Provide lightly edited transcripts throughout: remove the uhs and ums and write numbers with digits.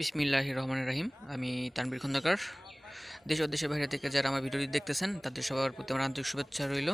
বিসমিল্লাহির রহমানির রহিম। আমি তানবীর খন্দকার। দেশ ও দেশের বাইরে থেকে যারা আমার ভিডিওটি দেখতেছেন তাদের সবার প্রতি আমার আন্তরিক শুভেচ্ছা রইল।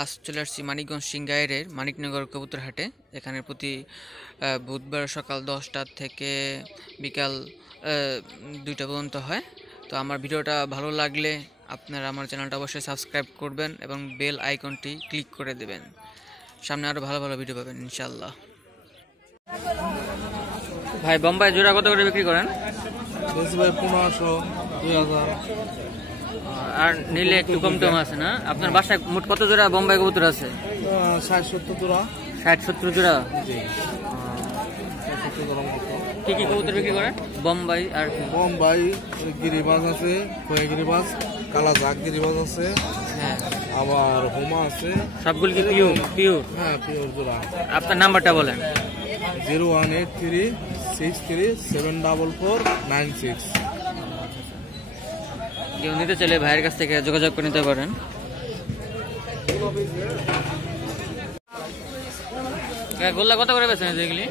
আজ চলে আসছি মানিকগঞ্জ সিংগাইরের মানিকনগর কবুতরহাটে। এখানে প্রতি বুধবার সকাল 10টা থেকে বিকাল 2টা পর্যন্ত হয়। তো আমার ভিডিওটা ভালো লাগলে আপনারা আমার চ্যানেলটা অবশ্যই সাবস্ক্রাইব করবেন এবং বেল আইকনটি ক্লিক করে দেবেন। সামনে আরও ভালো ভালো ভিডিও পাবেন ইনশাআল্লাহ। ভাই বোম্বাই জোড়া কত করে বিক্রি করেন? ভাই 1500 2000। আর নিলে একটু কম টম আছে না? আপনার বাসায় মোট কত জোড়া বোম্বাই কবুতর আছে? 60-70 জোড়া। 60-70 জোড়া। জি। কি কি কবুতর বিক্রি করেন? বোম্বাই আর বোম্বাই গিরিবাজ আছে, খয়ে গিরিবাজ, কালা জাগ গিরিবাজ আছে, হ্যাঁ, আবার হোমা আছে। সবগুলো কি পিওর? পিওর, হ্যাঁ পিওর জোড়া। আপনার নাম্বারটা বলেন। 01836374496। কেউ নিতে চাইলে ভাইয়ের কাছ থেকে যোগাযোগ করে নিতে পারেন। গোল্লা কত করে বেছেন এগুলি?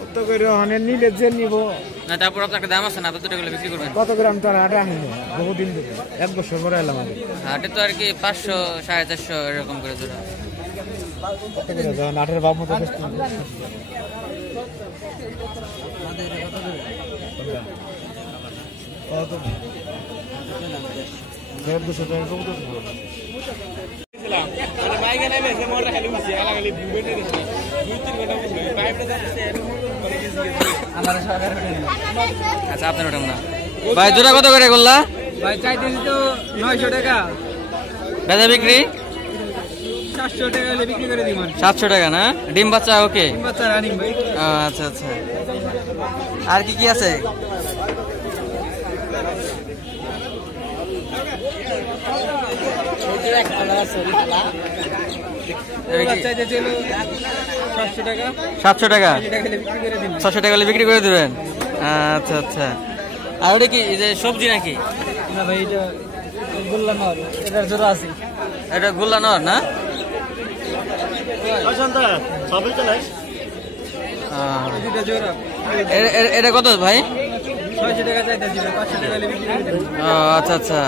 কত করে অনেক নিলে যে নিব না, তারপর আপনার একটা দাম আছে না, কত টাকা বিক্রি করবেন? কত গ্রাম তার হাটে আনিনি বহুদিন ধরে, 1 বছর পরে এলাম আমি হাটে। তো আর কি 500 450 এরকম করে জোড়া। নাটের বাপ মতো আচ্ছা, আপনার ওটা না ভাই। জোড়া কত করে গোল্লা ভাই? চাইতেছি তো 900 টাকা। বেচা বিক্রি 700 টাকা হলে বিক্রি করে দিব। 700 টাকা না? ডিম বাচ্চা ওকে। ডিম বাচ্চা রানিং ভাই। আচ্ছা আচ্ছা। আর কি কি আছে? চাইতেছিল 700 টাকা। 700 টাকা? 600 600 টাকা টাকা হলে বিক্রি করে দিব। হলে বিক্রি করে দেবেন? আচ্ছা আচ্ছা। আর ওটা কি যে সবজি নাকি? না ভাই, এটা গোল্লা নর, এটার জোড়া আছে। এটা গোল্লা নর না? দুটো জোড়া। এটা কত ভাই? 600 টাকা চাইতেছিল, 500 টাকা হলে বিক্রি করে দিব। আচ্ছা আচ্ছা।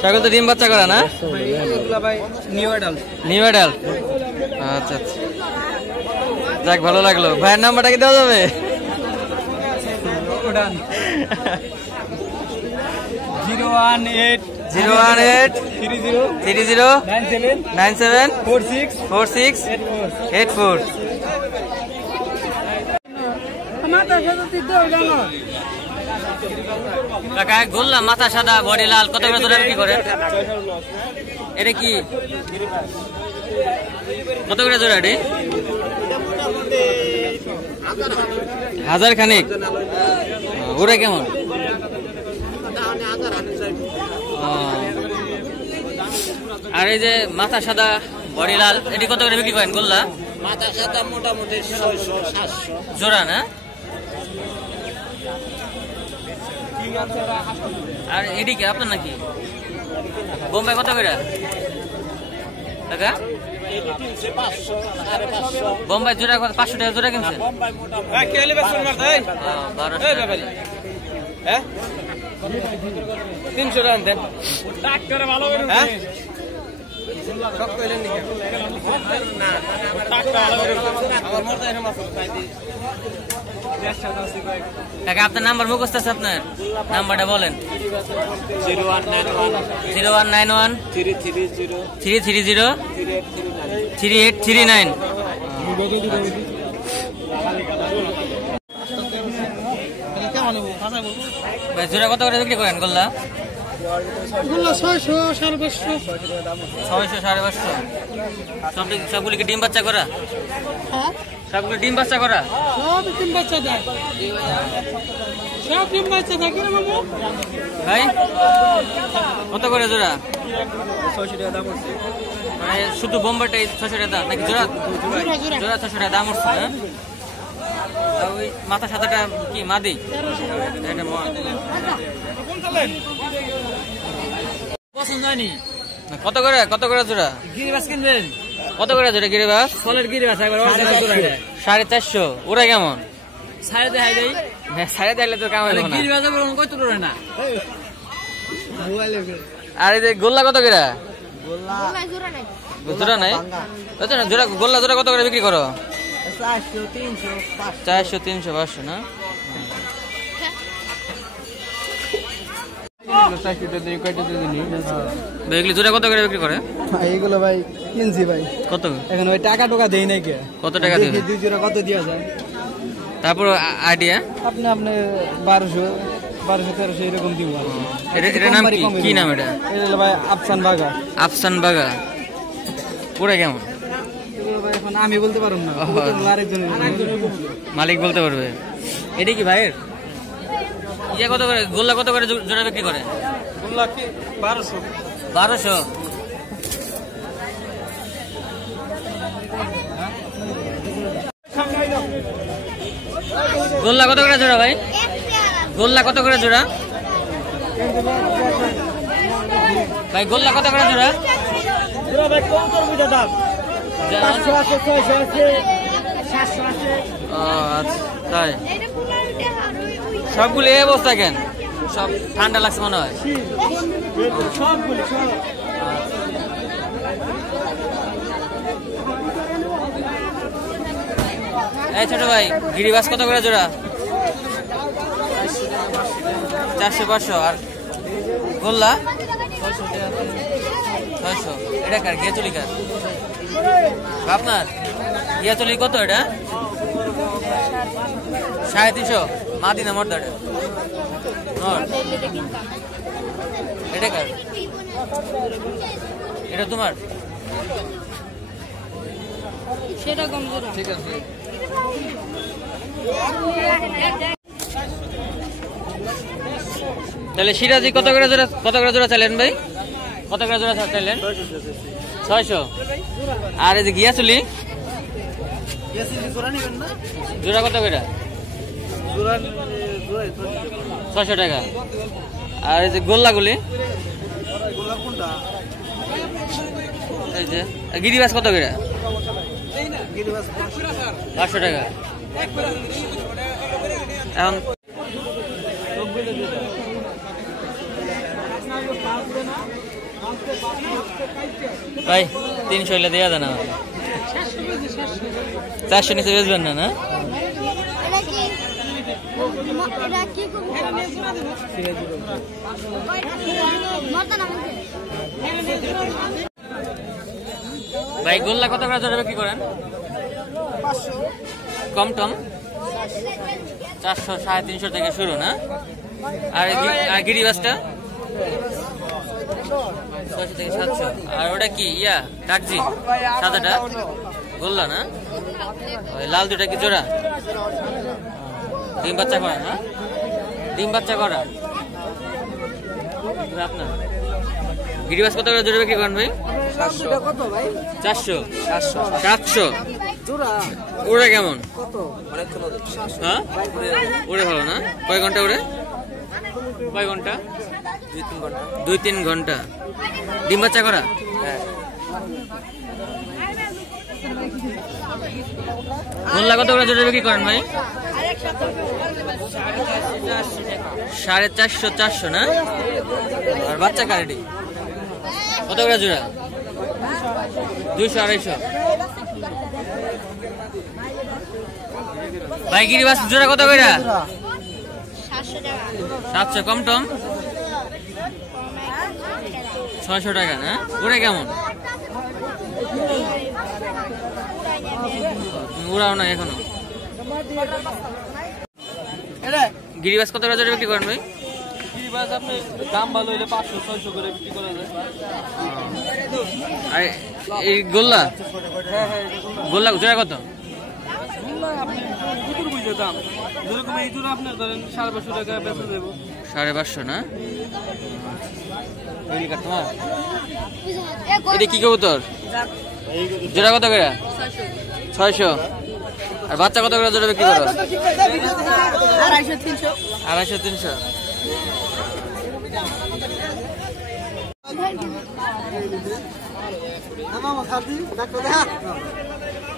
সেগুলো তো ডিম বাচ্চা করা না? ভাই এগুলা ভাই নিউ অ্যাডাল্ট। New adult. আচ্ছা আচ্ছা। যাক, ভালো লাগলো। ভাইয়ের নাম্বারটা কি দেওয়া যাবে? ওডান 018 30 97 97 46 46 84। কাকা গোল্লা মাথা সাদা বডি লাল কত করে জোড়া বিক্রি করে? এটা কি কত করে জোড়া? এটি 1000 খানিক। ওরা কেমন? আর এই যে মাথা সাদা বডি লাল, এটি কত করে বিক্রি করেন গোল্লা? মাথা সাদা মোটামুটি 600-700 জোড়া না? আর এটি কি আপনার নাকি? বোম্বাই কত করে টাকা? বোম্বাই জোড়া 500 টাকা জোড়া কিনছে। 300 টাকা দেন। কাকা আপনার নাম্বার মুখস্থ আছে? আপনার নাম্বারটা বলেন। 0191 330 3839। ভাই জোড়া কত করে বিক্রি করেন গোল্লা? 600 550 600 550। সবগুলি কি ডিম বাচ্চা করা? সবগুলো ডিম বাচ্চা করা? সব ডিম বাচ্চা দেয়, সব ডিম বাচ্চা থাকে না মামু ভাই। কত করে জোড়া? 600 টাকা দাম আছে। মানে শুধু বোম্বাইটাই 600 টাকা দাম নাকি জোড়া? জোড়া 600 টাকা দাম উঠছে না? ওই মাথা সাদাটা কি মাদি? এটা পছন্দ হয়নি। কত করে জোড়া? গিরিবাস কিনবেন? কত করে জোড়া গিরিবাস? ফলের গিরিবাস একবার 450 ওরা কেমন? সাড়ে দেখাই দেই সাড়ে দিলে তো কাম হলো না। গিরিবাস কত করে না আর এই যে গোল্লা কত করে? জোড়া নাই জোড়া গোল্লা জোড়া কত করে বিক্রি করো? 400 300 500 না? এগুলি জোড়া কত করে বিক্রি করে? এইগুলো ভাই কিনছি ভাই কত? এখন ওই টাকা টোকা দেই নাই কে কত টাকা দিবে? 2 জোড়া কত দেওয়া যায়? তারপর আইডিয়া আপনি 1200 1300 এরকম দিব। এটা নাম কি? কি নাম এটা? এটা হলো ভাই আফসান বাগা। আফসান বাগা পুরা কেমন? এগুলো ভাই এখন আমি বলতে পারুম না, আরেকজনের মালিক বলতে পারবে। এটা কি ভাইয়ের? ইয়া কত করে গোল্লা কত করে জোড়া বিক্রি করে? গোল্লা কি 1200 1200। গোল্লা কত করে জোড়া ভাই? গোল্লা কত করে জোড়া ভাই? গোল্লা কত করে জোড়া? ভাই কৌতর বুঝা দাম 500 আছে 600 আছে 700 আছে। ও আচ্ছা তাই। সবগুলো এই অবস্থা কেন? সব ঠান্ডা লাগছে মনে হয়। সবগুলি সব এই ছোট ভাই গিরিবাস কত করে জোড়া? 400 500। আর গোল্লা 600। এটা কার? গিয়াচলি কার? আপনার গিয়াচলি কত এটা? 350। মাদিনা মর্দা এটা কার? এটা তোমার? সেটা কম জোড়া। ঠিক আছে। তাহলে সিরাজি কত করে জোড়া? কত করে জোড়া চাইলেন ভাই? কত করে জোড়া চাইলেন? 600। আর এই যে গিয়াচলি জোড়া কত করে? 600 টাকা। আর এই যে গোল্লাগুলি এই যে গিরিবাস কত করে? 500 টাকা। এখন ভাই 300 হইলে দেওয়া যায় না? 400 নিচে বেচবেন না? না ভাই গোল্লা কত করে জোড়া বিক্রি করেন? কম টম 400 350 থেকে শুরু না? আর গিরিবাসটা 600 থেকে 700। আর ওটা কি ইয়া কাকজি সাদাটা গোল্লা না? ওই লাল দুটা কি জোড়া? ডিম বাচ্চা করা না? ডিম বাচ্চা করা আপনার। গিরিবাস কত করে জোড়া বিক্রি করেন ভাই? 400 700। ওরা কেমন? হ্যাঁ ওরে ভালো না? কয় ঘন্টা ওরে? কয় ঘন্টা? 2-3 ঘন্টা। ডিম বাচ্চা করা? গোল্লা কত করে জোড়া বিক্রি করেন ভাই? 450 400 না? আর বাচ্চা কারেডি কত করে জোড়া? 200 250। ভাই গিরিবাস জোড়া কত করে? 700। কম টম 600 টাকা না? ওরে কেমন? উড়াও না এখনো। গিরিবাস কত করে বিক্রি করেন ভাই? গিরিবাস আপনি দাম ভালো হইলে 500 600 করে বিক্রি করা যায়। আর এই গোল্লা গোল্লা জোড়া কত? কুকুর বুঝে দাম যেরকম এই জোড়া আপনার ধরেন 550 টাকা বেচা দেবো। 550 না? এটা কি কবুতর? জোড়া কত করে? 600। আর বাচ্চা কত করে জোড়া বিক্রি করো? 250 300।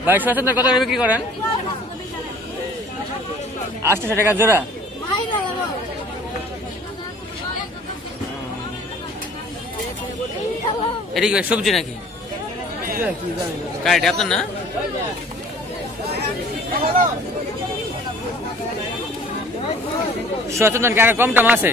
ভাই সচেতন কত করে বিক্রি করেন? 800 টাকা জোড়া। এটা কি ভাই সবজি নাকি? কাইট আপনার না? সচেতন কি আর কম টম আছে?